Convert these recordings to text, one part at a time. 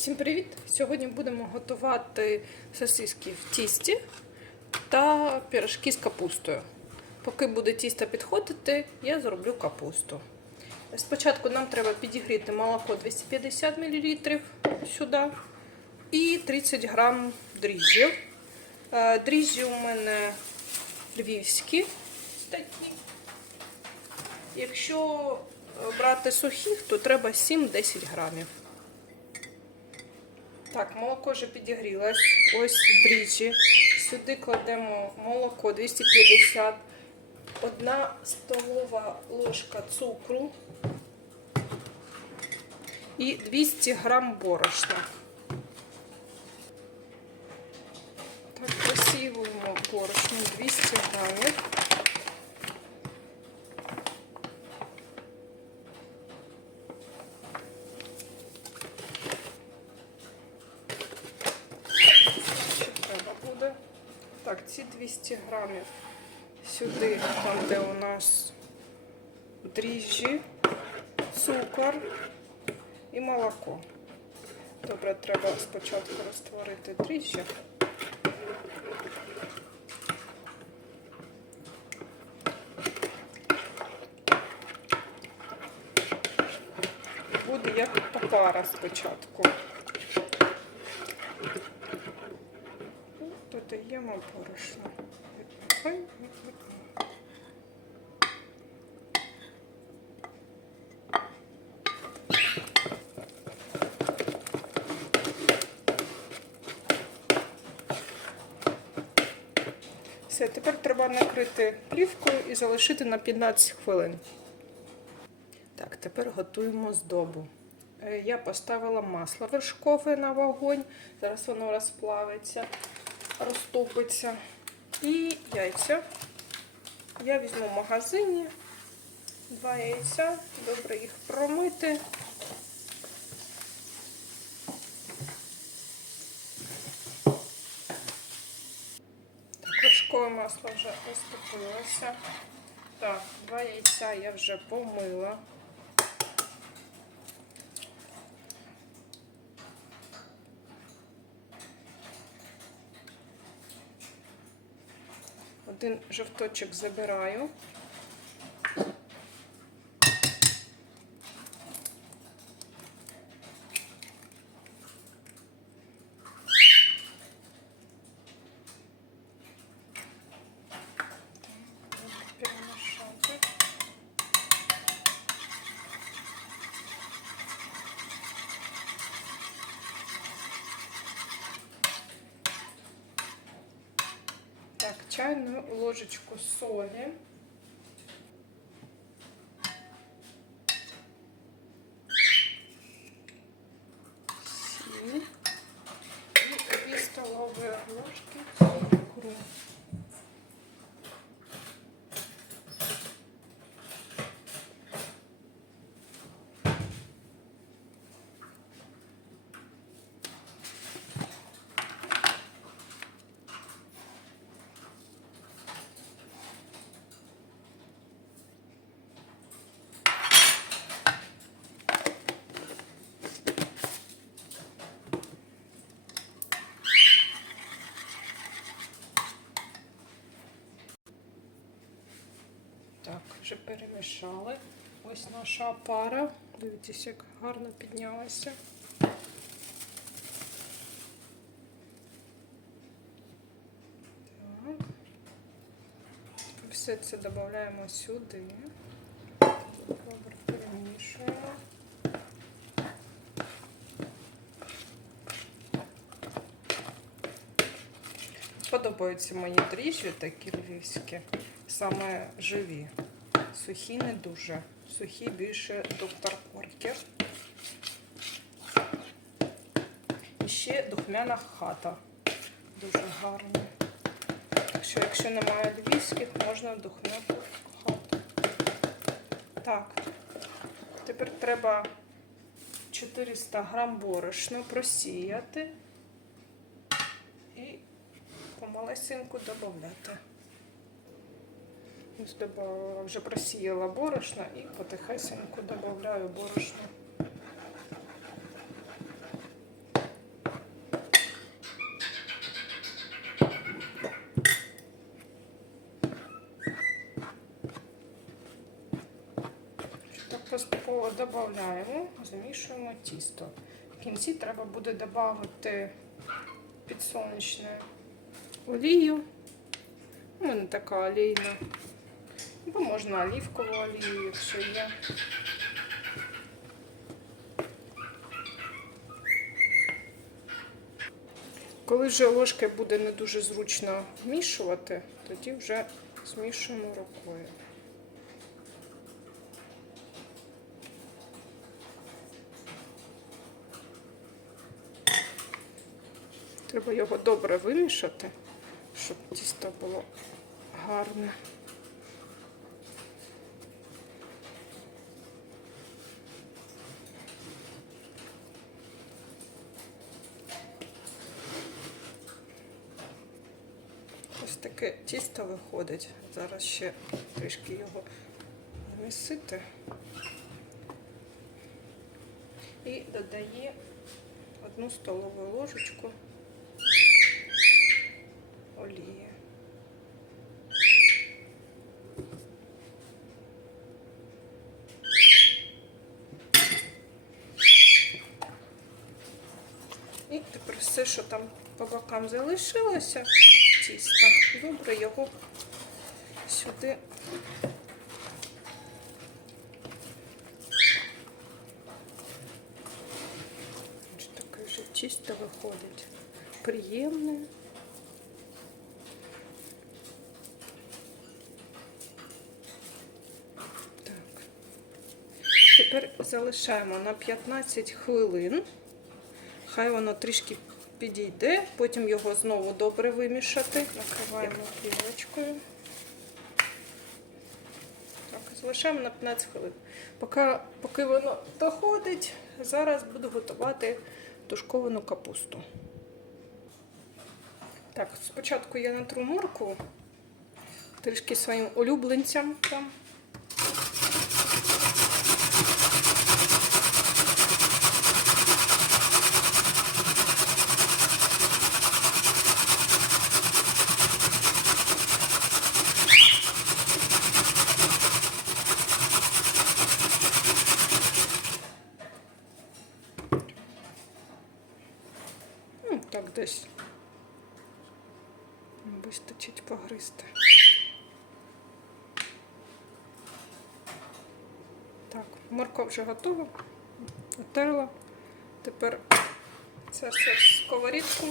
Всім привіт! Сьогодні будемо готувати сосиски в тісті та пірожки з капустою. Поки буде тісто підходити, я зроблю капусту. Спочатку нам треба підігріти молоко 250 мл сюди і 30 грам дріжджів. Е, Дріжджі у мене львівські такі. Якщо брати сухих, то треба 7-10 грамів. Так, молоко вже підігрілось. Ось дріжджі. Сюди кладемо молоко 250, одна столова ложка цукру і 200 грам борошна. Так, просіюємо борошно 200 грамів. Що треба буде. Так, ці 200 грамів сюди, там, де у нас дріжджі, цукор і молоко. Добре, треба спочатку розтворити дріжджі. Буде як попара спочатку. Додаємо борошно. Все, тепер треба накрити плівкою і залишити на 15 хвилин. Так, тепер готуємо здобу. Е, Я поставила масло вершкове на вогонь. Зараз воно розплавиться, розтопиться. І яйця. Я візьму в магазині два яйця, добре їх промити. Вершкове масло вже розтопилося. Так, два яйця я вже помила. Один жовточок забираю. Перемішати. Чайную ложечку соли. Сіль. І 2 столовые ложки цукру. Так, вже перемішали. Ось наша пара. Дивіться, як гарно піднялася. Так. Все це додаємо сюди. Добре перемішуємо. Подобаються мої дріжджі такі львівські, саме живі. Сухі не дуже. Сухі більше доктор Коркер. І ще духмяна хата. Дуже гарна. Так що, якщо немає львівських, можна духмяну хату. Так. Тепер треба 400 грам борошна просіяти і помалесеньку додати. Ось добавила, вже просіяла борошна і потихесеньку додаю борошно. Так Поступово додаємо, замішуємо тісто. В кінці треба буде додати підсонячне олію. У мене така олійна. Або можна олівкову олію, якщо є. Коли вже ложки буде не дуже зручно вмішувати, тоді вже змішуємо рукою. Треба його добре вимішати, щоб тісто було гарне. Таке тісто виходить. Зараз ще трішки його вмісити. І додає одну столову ложечку олії. І тепер все, що там по бокам залишилося, тісто, добре його сюди. Таке вже тісто виходить. Приємне. Так. Тепер залишаємо на 15 хвилин. Хай воно трішки підійде, потім його знову добре вимішати. Накриваємо плівочкою. Так, залишаємо на 15 хвилин. Поки, поки воно доходить, зараз буду готувати тушковану капусту. Так, спочатку я натру морку, трішки своїм улюбленцям там. Ну, так десь вистачить погризти. Так, морква вже готова. Отерла. Тепер це все в сковорідку.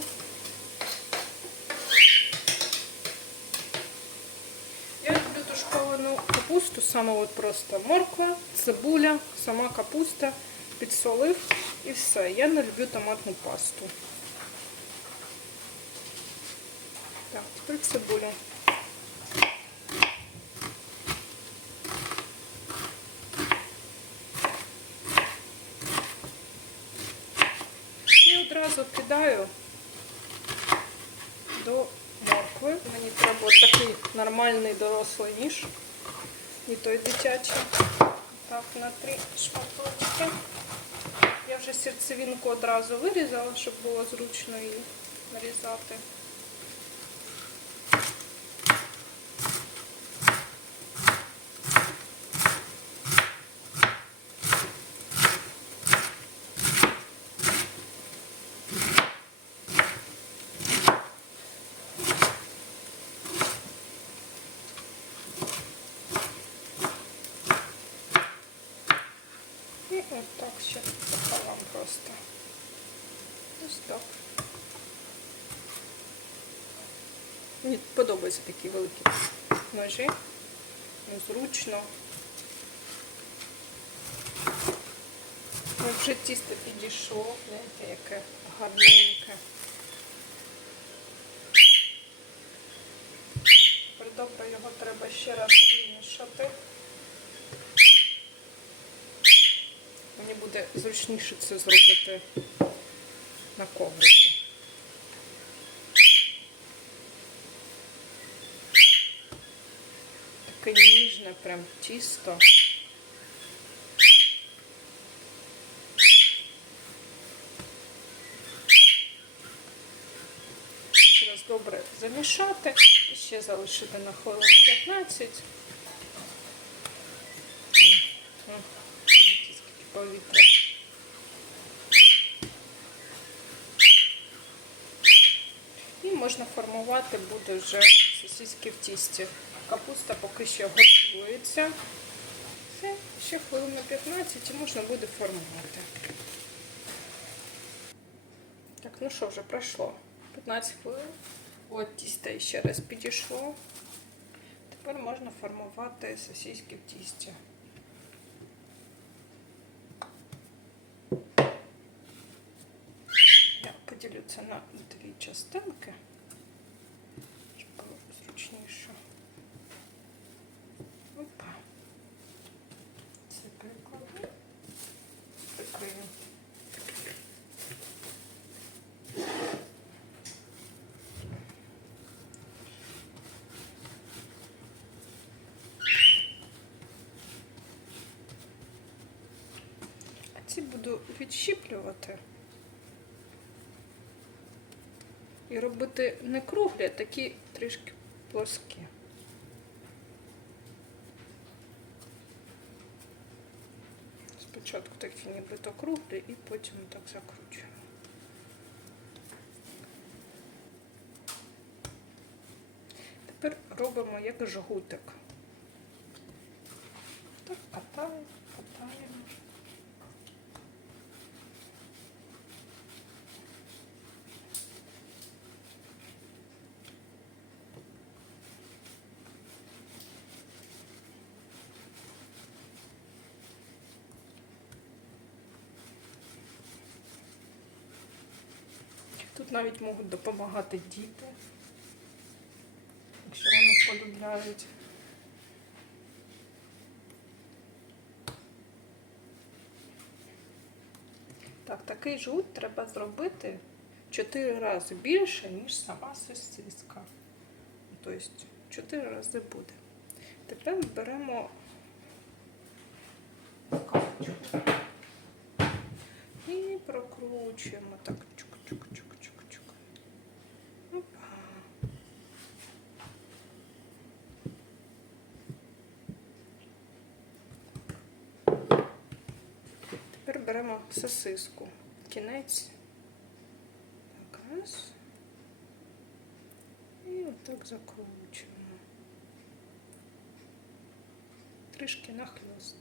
Я люблю тушковану капусту, саме от просто морква, цибуля, сама капуста, підсолив і все. Я не люблю томатну пасту. Так, тепер цибуля. І одразу кидаю до моркви. Мені треба такий нормальний дорослий ніж. І той дитячий. Так, на три шматочки. Я вже серцевинку одразу вирізала, щоб було зручно її нарізати. І отак ще пополам просто. Ось так. Мені подобаються такі великі ножі. Ну, Зручно. Ось Вже тісто підійшло, знаєте, яке гарненьке. Тепер добре його треба ще раз вимішати. Мені буде зручніше це зробити на коврику. Таке ніжне прям тісто. Зараз добре замішати і ще залишити на хвилин 15. М, м, м, скільки повітря. І можна формувати буде вже сосиски в тісті. Капуста поки що готується. Все, ще хвилин на 15 і можна буде формувати. Так, ну що, вже пройшло 15 хвилин. От тісто ще раз підійшло. Тепер можна формувати сосиски в тісті. Я поділю це на дві частинки, щоб було зручніше. Опа. Це перекладу. Прикрию. А ці буду відщіплювати. І робити не круглі, а такі трішки плоскі. Спочатку такі нібито круглі і потім так закручуємо. Тепер робимо як жгутик. Так, катаємо, катаємо. Навіть можуть допомагати діти, якщо вони полюбляють. Так, такий жгут треба зробити 4 рази більше, ніж сама сосиска. Тобто 4 рази буде. Тепер беремо капочку і прокручуємо так. Чук-чук-чук-чук-чук. Опа. Тепер беремо сосиску. Кінець. Так, раз. І отак закручуємо. Трішки нахльост.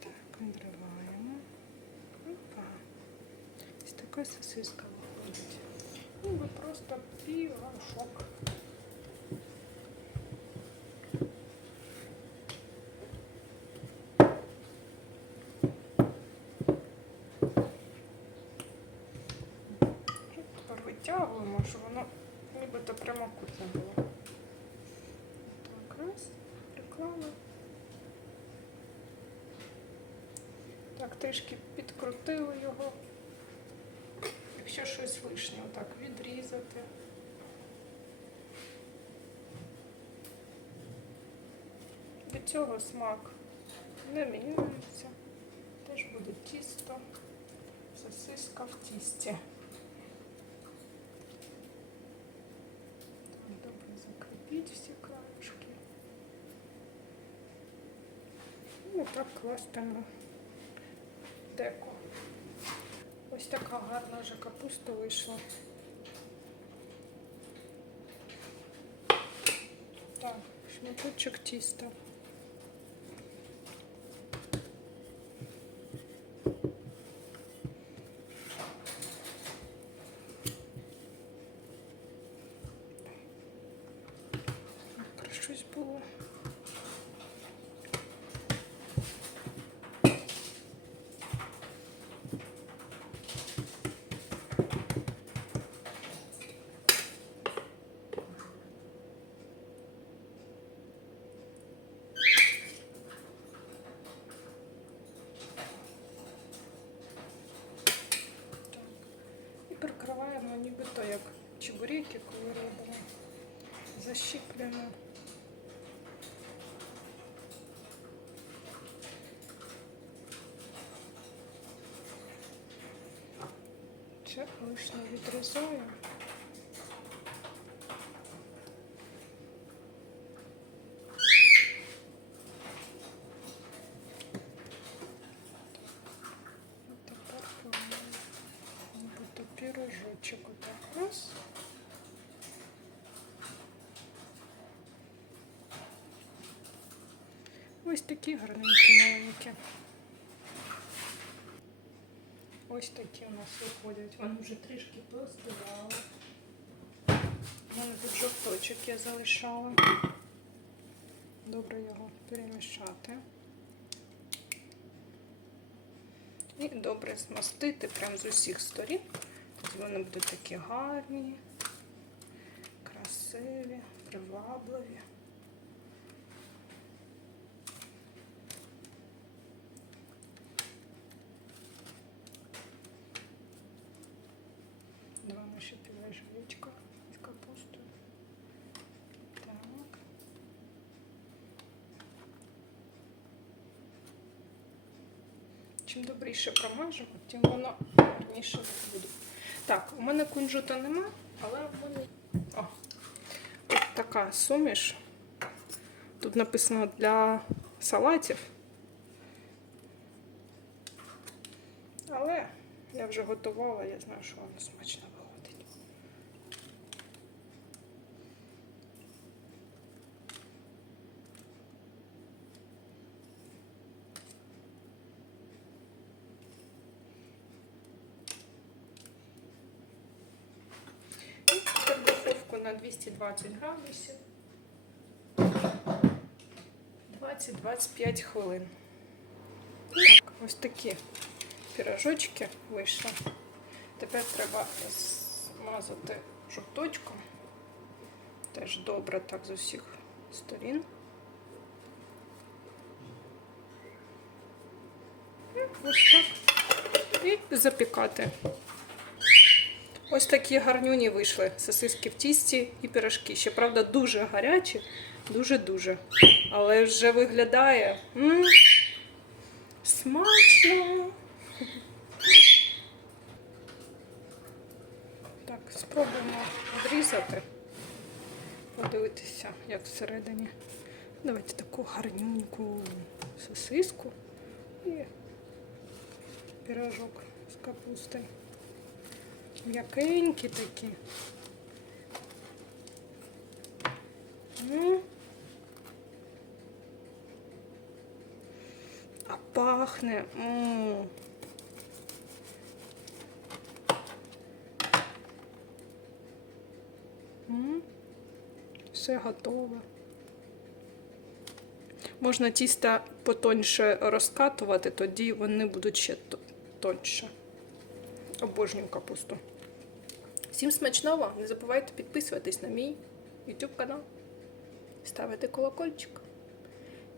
Так, відриваємо. Опа. Ось така сосиска виходить. І ви просто півшок. І тепер витягуємо, щоб воно нібито прямокутне було. Так, раз, приклали. Так, трішки підкрутили його. Якщо щось лишнє, отак відрізати. Від цього смак не міняється. Теж буде тісто, сосиска в тісті. Так, добре закріпіть всі краєшки. І отак кластимо деко. Ось така гарна вже капуста вийшла. Так, шматочок тіста. Про щось було. Так. І прикриваємо нібито як чебуреки, коли робимо. Це лишнє відрізаю. кусочок. Отак. Раз. Ось такі гарненькі маленькі. Ось такі у нас виходять. Вони вже трішки постивали. У мене тут жовточок я залишала. Добре його перемішати. І добре змастити прямо з усіх сторін. Вони будуть такі гарні, красиві, привабливі. Давай ми ще півлежечка з капустою. Так. Чим добріше промажемо, тим воно гарніше буде. Так, у мене кунжута нема, але в мене О, от така суміш. Тут написано для салатів. Але я вже готувала, я знаю, що воно смачно виходить. І тепер духовку на 220 градусів. 20-25 хвилин. Так, ось такі пірожочки вийшли. Тепер треба змазати жовточком. Теж добре так з усіх сторін. Ось так. І запікати. Ось такі гарнюні вийшли сосиски в тісті і пирожки. Ще, правда, дуже гарячі, дуже-дуже. Але вже виглядає м смачно. Так, спробуємо відрізати, подивитися, як всередині. Давайте таку гарненьку сосиску і пирожок з капустою. М'якенькі такі. А пахне. М. М. Все готове. Можна тісто потоньше розкатувати, тоді вони будуть ще тоньше. Обожнюю капусту. Всім смачного! Не забувайте підписуватись на мій YouTube канал, ставити колокольчик.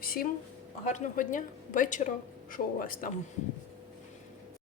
Всім гарного дня, вечора, що у вас там.